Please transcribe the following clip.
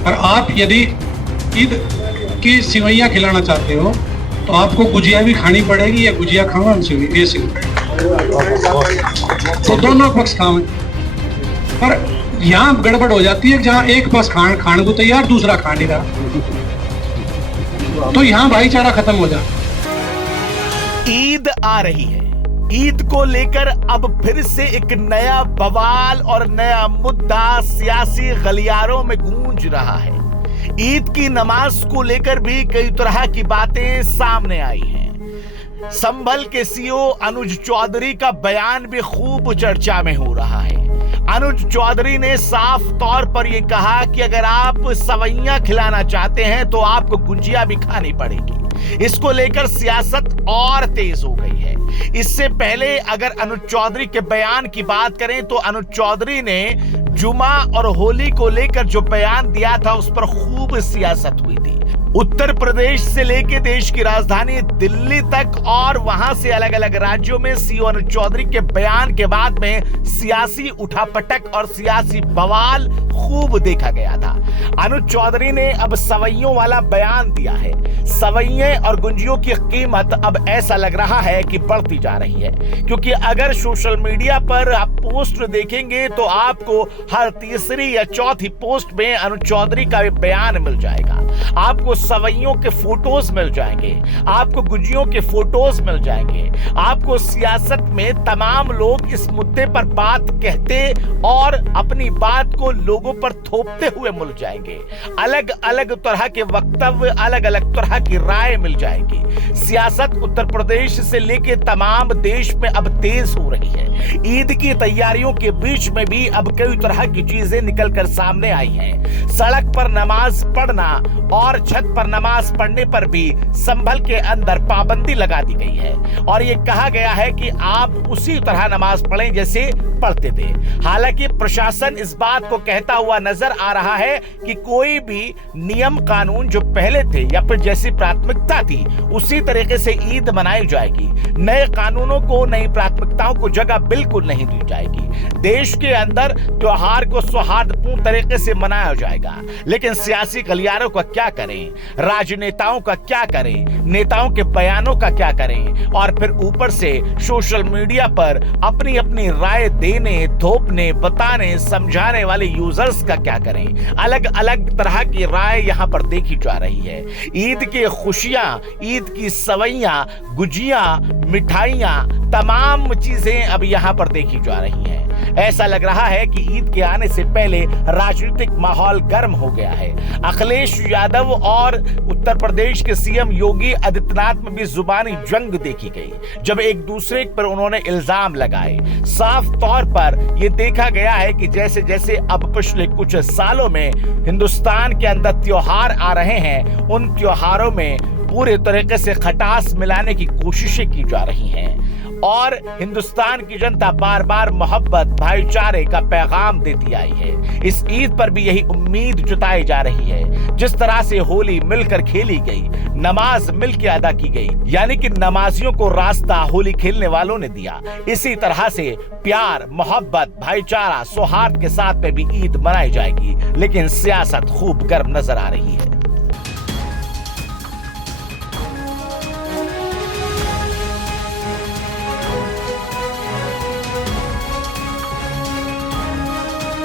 और आप यदि ईद की सिवैयाँ खिलाना चाहते हो तो आपको गुजिया भी खानी पड़ेगी, या गुजिया खाओ ये तो दोनों पक्ष खाओ। पर यहाँ गड़बड़ हो जाती है जहाँ एक पक्ष खाने को तैयार, दूसरा खा नहीं रहा, तो यहाँ भाईचारा खत्म हो जाता। ईद आ रही है, ईद को लेकर अब फिर से एक नया बवाल और नया मुद्दा सियासी गलियारों में गूंज रहा है। ईद की नमाज को लेकर भी कई तरह की बातें सामने आई हैं। संभल के सीओ अनुज चौधरी का बयान भी खूब चर्चा में हो रहा है। अनुज चौधरी ने साफ तौर पर यह कहा कि अगर आप सवैयां खिलाना चाहते हैं तो आपको गुजिया भी खानी पड़ेगी। इसको लेकर सियासत और तेज हो गई है। इससे पहले अगर अनुज चौधरी के बयान की बात करें तो अनुज चौधरी ने जुमा और होली को लेकर जो बयान दिया था उस पर खूब सियासत हुई थी। उत्तर प्रदेश से लेकर देश की राजधानी दिल्ली तक और वहां से अलग अलग राज्यों में सीओ अनुज चौधरी के बयान के बाद में सियासी उठापटक और सियासी बवाल खूब देखा गया था। अनुज चौधरी ने अब सवैयों वाला बयान दिया है। सवैये और गुंजियों की कीमत अब ऐसा लग रहा है कि बढ़ती जा रही है, क्योंकि अगर सोशल मीडिया पर आप पोस्ट देखेंगे तो आपको हर तीसरी या चौथी पोस्ट में अनुज चौधरी का बयान मिल जाएगा। आपको सवैयों के फोटोज मिल जाएंगे, आपको गुजियों के फोटोज मिल जाएंगे, आपको सियासत में तमाम लोग इस मुद्दे पर बात कहते और अपनी बात को लोगों पर थोपते हुए मिल जाएंगे। अलग अलग तरह के वक्तव्य, अलग अलग तरह की राय मिल जाएगी। सियासत उत्तर प्रदेश से लेकर तमाम देश में अब तेज हो रही है। ईद की तैयारियों के बीच में भी अब कई तरह की चीजें निकलकर सामने आई हैं। सड़क पर नमाज पढ़ना और छत पर नमाज पढ़ने पर भी संभल के अंदर पाबंदी लगा दी गई है और यह कहा गया है कि आप उसी तरह नमाज पढ़ें जैसे पढ़ते थे। हालांकि प्रशासन इस बात को कहता हुआ नजर आ रहा है कि कोई भी नियम कानून जो पहले थे या फिर जैसी प्राथमिकता थी उसी तरीके से ईद मनाई जाएगी। नए कानूनों को, नई प्राथमिकताओं को जगह बिल्कुल नहीं दी जाएगी। देश के अंदर त्योहार को सौहार्दपूर्ण तरीके से मनाया जाएगा। लेकिन सियासी गलियारों का क्या करें, राजनेताओं का क्या करें, नेताओं के बयानों का क्या करें, और फिर ऊपर से सोशल मीडिया पर अपनी अपनी राय देने, थोपने, बताने, समझाने वाले यूजर्स का क्या करें। अलग अलग तरह की राय यहां पर देखी जा रही है। ईद की खुशियां, ईद की सवैयां, गुजियां, मिठाइयां, तमाम चीजें अब यहां पर देखी जा रही हैं। ऐसा लग रहा है कि ईद के आने से पहले राजनीतिक माहौल गर्म हो गया है। अखिलेश यादव और उत्तर प्रदेश के सीएम योगी आदित्यनाथ में भी जुबानी जंग देखी गई जब एक दूसरे पर उन्होंने इल्जाम लगाए। साफ तौर पर यह देखा गया है कि जैसे जैसे अब पिछले कुछ सालों में हिंदुस्तान के अंदर त्योहार आ रहे हैं, उन त्योहारों में पूरे तरीके से खटास मिलाने की कोशिशें की जा रही हैं और हिंदुस्तान की जनता बार बार मोहब्बत, भाईचारे का पैगाम देती आई है। इस ईद पर भी यही उम्मीद जताई जा रही है। जिस तरह से होली मिलकर खेली गई, नमाज मिलकर अदा की गई, यानी कि नमाजियों को रास्ता होली खेलने वालों ने दिया, इसी तरह से प्यार, मोहब्बत, भाईचारा, सौहार्द के साथ में भी ईद मनाई जाएगी। लेकिन सियासत खूब गर्म नजर आ रही है।